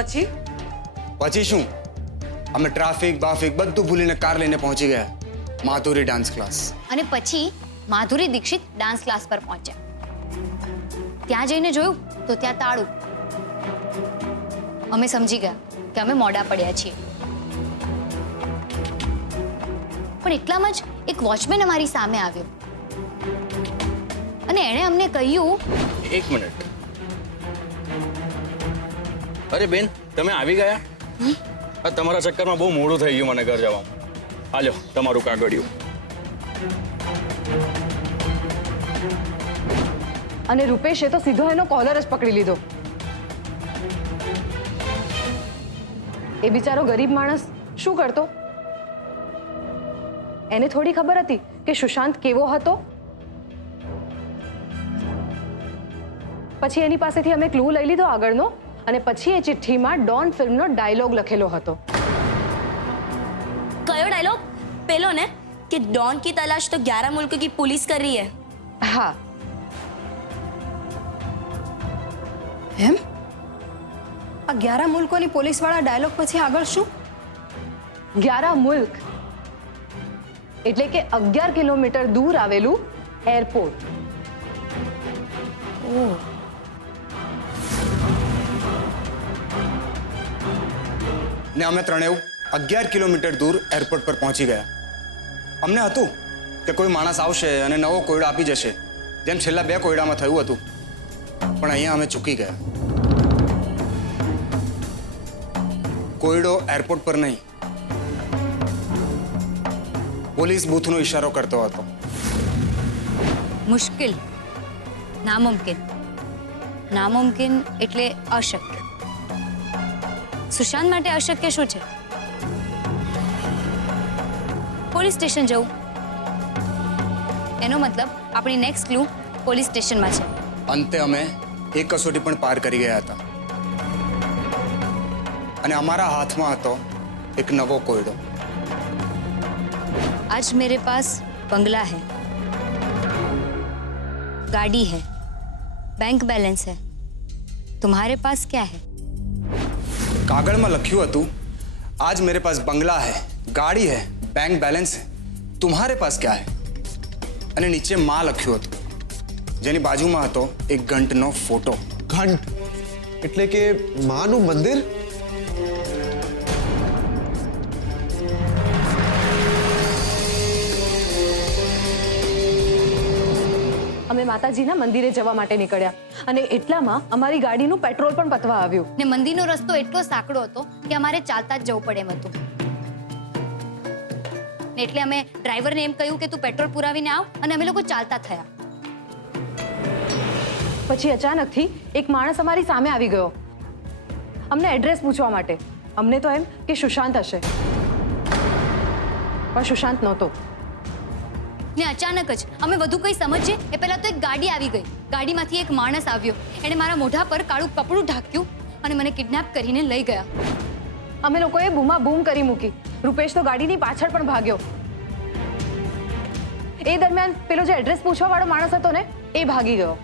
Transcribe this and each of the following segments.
પછી પછી શું, અમે ટ્રાફિક બાફિક બધું ભૂલીને કાર લઈને પહોંચી ગયા માધુરી ડાન્સ ક્લાસ. અને પછી માધુરી દીક્ષિત ડાન્સ ક્લાસ પર પહોંચ્યા. ત્યાં જઈને જોયું તો ત્યાં તાળું. અમે સમજી ગયા કે અમે મોડા પડ્યા છીએ. પણ એટલામાં જ એક વોચમેન અમારી સામે આવ્યો અને એણે અમને કહ્યું, એક મિનિટ. અરે બેન, તમે આવી ગયા? તમારા ચક્કરમાં બહુ મોડું થઈ ગયું મને ઘર જવામાં. હાલ્યો તમારું કાગળિયું. અને રૂપેશે તો સીધો એનો કોલર જ પકડી લીધો. એ બિચારો ગરીબ માણસ શું કરતો? એને થોડી ખબર હતી કે સુશાંત કેવો હતો. પછી એની પાસેથી અમે ક્લુ લઈ લીધો આગળનો, અને પછી એ ચિઠ્ઠીમાં ડોન ફિલ્મનો ડાયલોગ લખેલો હતો. कयो डायलॉग? पेलो ने कि डॉन की तलाश तो 11 मुल्क की पुलिस कर रही है. હા, એમ આ 11 મુલ્કોની પોલીસ વાળા ડાયલોગ પછી આગળ શું? 11 મુલ્ક એટલે કે 11 કિલોમીટર દૂર આવેલું એરપોર્ટ. ને અમે ત્રણેવ 11 કિલોમીટર દૂર એરપોર્ટ પર પહોંચી ગયા. અમને હતું કે કોઈ માણસ આવશે અને નવો કોયડો આપી જશે, જેમ છેલ્લા 2 કોયડામાં થયું હતું. પણ અહીંયા અમે ચૂકી ગયા. કોયડો એરપોર્ટ પર નહીં, પોલીસ બૂથનો ઈશારો કરતો હતો. મુશ્કેલ, નામુમકિન. નામુમકિન એટલે અશક્ય. સુશાંત માટે અશક્ય શું છે? પોલીસ સ્ટેશન જવું. એનો મતલબ આપણી નેક્સ્ટ ક્લુ પોલીસ સ્ટેશનમાં છે. અંતે અમે એક કસોટી પણ પાર કરી ગયા હતા અને અમારા હાથમાં હતો એક નવો કોયડો. आज मेरे पास बंगला है, गाड़ी है, बैंक बैलेंस है. तुम्हारे पास क्या है? कागड़ में लख्યું હતું, आज मेरे पास बंगला है, गाड़ी है, बैंक बैलेंस है, तुम्हारे पास क्या है? અને નીચે માં લખ્યું હતું, જેની બાજુમાં હતો એક ઘંટનો ફોટો. ઘંટ એટલે કે માનું મંદિર? અમે માતાજીના મંદિરે જવા માટે નીકળ્યા અને એટલામાં અમારી ગાડીનું પેટ્રોલ પણ પતવા આવ્યું. ને મંદિરનો રસ્તો એટલો સાંકડો હતો કે અમારે ચાલતા જ જવું પડે એમ હતું. ને એટલે અમે ડ્રાઈવરને એમ કહ્યું કે તું પેટ્રોલ પુરાવીને આવ, અને અમે લોકો ચાલતા થયા. પછી અચાનકથી એક માણસ અમારી સામે આવી ગયો અમને એડ્રેસ પૂછવા માટે. અમને તો એમ કે સુશાંત હશે, પણ સુશાંત નહોતો. ને અચાનક જ અમે વધુ કંઈ સમજીએ એ પહેલા તો એક ગાડી આવી ગઈ. ગાડીમાંથી એક માણસ આવ્યો. એણે મારા મોઢા પર કાળું કપડું ઢાંક્યું અને મને કિડનેપ કરીને લઈ ગયા. અમે લોકોએ બૂમા બૂમ કરી મૂકી. રૂપેશ તો ગાડીની પાછળ પણ ભાગ્યો. એ દરમિયાન પેલો જે એડ્રેસ પૂછવા વાળો માણસ હતો ને, એ ભાગી ગયો.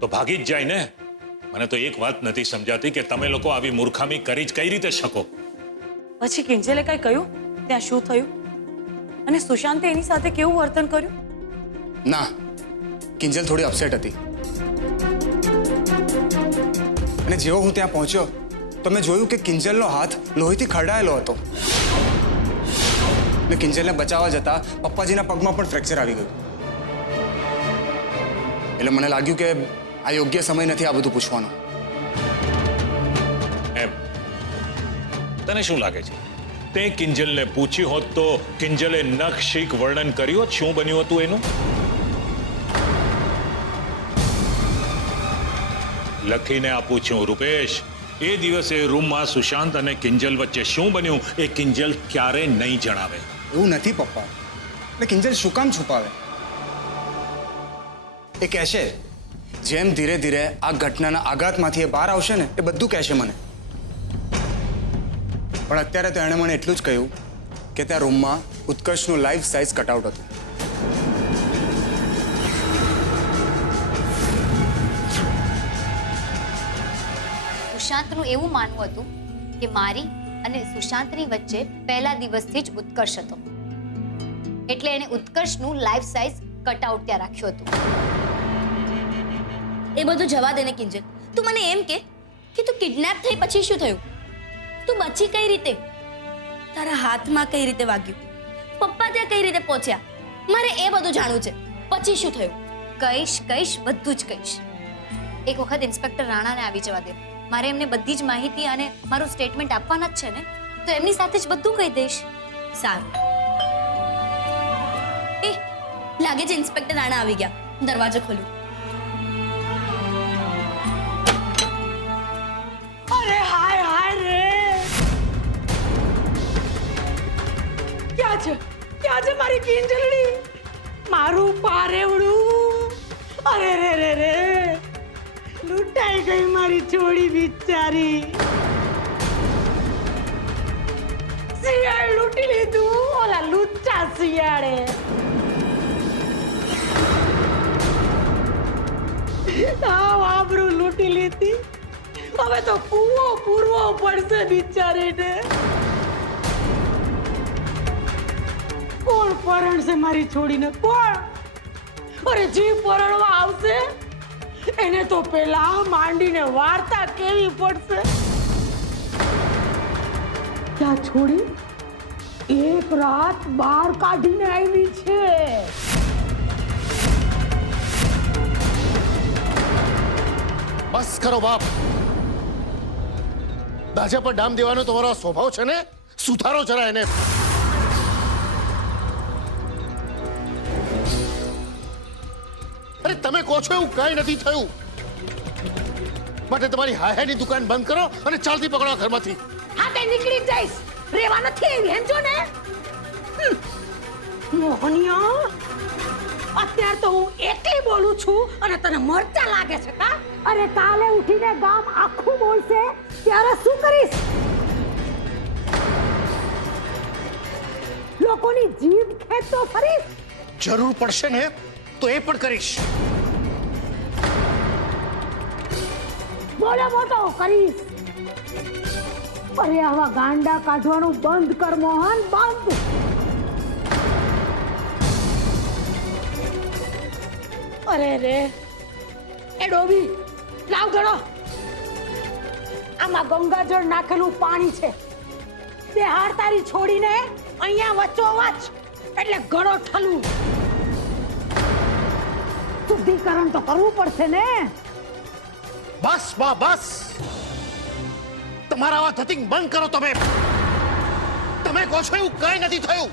તો ભાગી જ જાય ને. મને તો એક વાત નથી સમજાતી કે તમે લોકો આવી મૂર્ખામી કરી જ કઈ રીતે શકો. પછી કિંજલે કઈ કહ્યું ત્યાં શું થયું અને સુશાંતે એની સાથે કેવું વર્તન કર્યું? ના, કિંજલ થોડી અપસેટ હતી. અને જેવો હું ત્યાં પહોંચ્યો તો મેં જોયું કે કિંજલનો હાથ લોહીથી ખરડાયેલો હતો. ને કિંજલને બચાવવા જતા પપ્પાજીના પગમાં પણ ફ્રેક્ચર આવી ગયું. એટલે મને લાગ્યું કે આ યોગ્ય સમય નથી આ બધું પૂછવાનો. એમ તને શું લાગે છે, તે કિંજલને પૂછ્યું હોત તો કિંજલે નખશીક વર્ણન કર્યું હોત શું બન્યું હતું એનું? લખીને આ પૂછ્યું, રૂપેશ એ દિવસે રૂમમાં સુશાંત અને કિંજલ વચ્ચે શું બન્યું એ કિંજલ ક્યારે નહીં જણાવે. એવું નથી પપ્પા. એટલે કિંજલ શું કામ છુપાવે? એ કહેશે, જેમ ધીરે ધીરે આ ઘટનાના આઘાતમાંથી એ બહાર આવશે ને એ બધું કહેશે મને. પણ અત્યારે તો એણે મને એટલું જ કહ્યું કે ત્યાં રૂમમાં ઉત્કર્ષનું લાઈફ સાઇઝ કટઆઉટ હતું. સુશાંતનું એવું માનવું હતું કે મારી અને સુશાંતની વચ્ચે પહેલા દિવસથી જ ઉત્કર્ષ હતો, એટલે એણે ઉત્કર્ષનું લાઈફ સાઇઝ કટઆઉટ ત્યાં રાખ્યું હતું. એ બધું જવા દે ને કિંજલ. તું મને એમ કે તું કિડનેપ થઈ પછી શું થયું? તું બચી કઈ રીતે? તારા હાથમાં કઈ રીતે વાગ્યું? પપ્પા ત્યાં કઈ રીતે પહોંચ્યા? મારે એ બધું જાણવું છે. પછી શું થયું? કહીશ બધું જ કહીશ. એક વખત ઇન્સ્પેક્ટર રાણાને આવી જવા દે. મારે એમને બધી જ માહિતી અને મારું સ્ટેટમેન્ટ આપવાના જ છે ને, તો એમની સાથે જ બધું કહી દઈશ. સારું. એ લાગે છે ઇન્સ્પેક્ટર રાણા આવી ગયા. દરવાજો ખોલ્યો. અરે હાય હાય રે, ક્યાં છે મારી કિંજલડી, મારું પારેવડું? અરે રે રે રે, લૂંટાઈ ગઈ મારી છોડી બિચારી. શિયાળ લૂંટી લીધું, ઓલા લુચ્ચા શિયાળે. આબરૂ લૂંટી લીધી, હવે તો કૂવો પૂરવો પડશે બિચારીને. કોણ પરણશે મારી છોડીને? કોણ? અરે જે પરણવા આવશે એને તો પેલા માંડીને વાર્તા કેવી પડશે. ત્યાં છોડી એક રાત બહાર કાઢીને આવી છે. બસ કરો બાપ. દાજા પર ડામ દેવાનો તમારો સ્વભાવ છે ને, સુધારો જરા એને. અરે તમે કહો છો એવું કઈ નથી થયું, માટે તમારી હાયની દુકાન બંધ કરો અને ચાલતી પકડો ઘરમાંથી. હા તે નીકળી જઈશ, રેવા નથી આવી હેંજો ને. મોહનિયા, અત્યારે તો હું એકલી બોલું છું અને તને મરચા લાગે છે કા? અરે કાલે ઉઠીને ગામ આખું બોલશે ત્યારે શું કરીશ? લોકોની જીભ ખેંચતો ફરીશ? જરૂર પડશે ને તો એ પણ કરીશ. બોલો મોટો કરીશ. અરે આવા ગાંડા કાઢવાનું બંધ કર મોહન, બંધ. અરે રે, એ ડોબી લાવ ગણો. આમાં ગંગાજળ નાખેલું પાણી છે. તે હાર તારી છોડીને અહીંયા વચ્ચોવચ, એટલે ગળો ઠલું. શુદ્ધિકરણ તો કરવું પડશે ને. બસ બા બસ, તમારા આવા ધતિંગ બંધ કરો. તમે કહો છો એવું કઈ નથી થયું.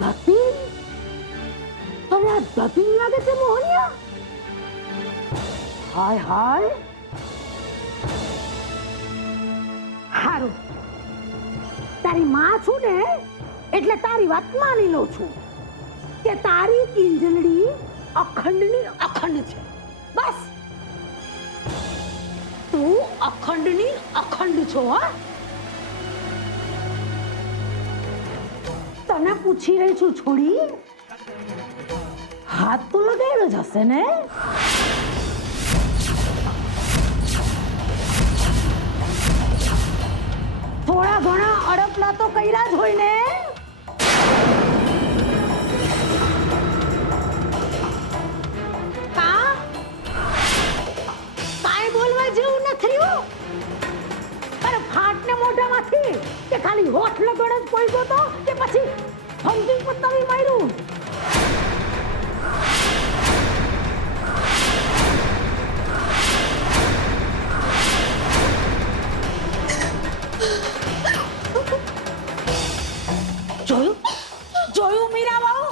ધતિંગ? તને આ ધતિંગ લાગે છે મોહનિયા? હાય હાય. હારું, તારી માં છું ને એટલે તારી વાત માની લઉં છું કે તારી કિંજલડી અખંડની અખંડ છે. બસ તું અખંડની અખંડ છો. હા, તને પૂછી રહી છું છોડી, હાથ તો લગાડ્યો જ હશે ને? થોડા ઘણા અડપલા તો કર્યા જ હોય ને? કાંઈ બોલવા જેવું નથી. અરે ફાટને મોઢામાંથી કે ખાલી હોઠ લગડ જ પડ્યો તો કે પછી ફંકી પતાવી માર્યું? જોયું મીરાબાઉ?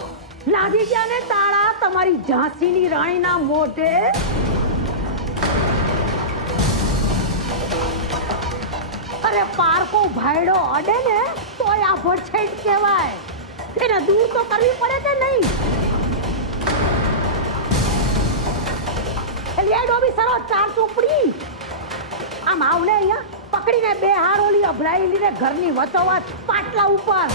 લાગી ગયા ને તાળા તમારી ઝાંસીની રાણીના મોઢે? અરે પારકો ભાઈડો અડે ને તોય આ ભડછેટ કહેવાય. એને દૂર તો કરવી પડે કે નહીં? એટલે એ ડોબી સરો ચાર ચોપડી આમ આવને અહીંયા પકડીને બે હારોલી અભડાયેલી ને ઘરની વચોવચ પાટલા ઉપર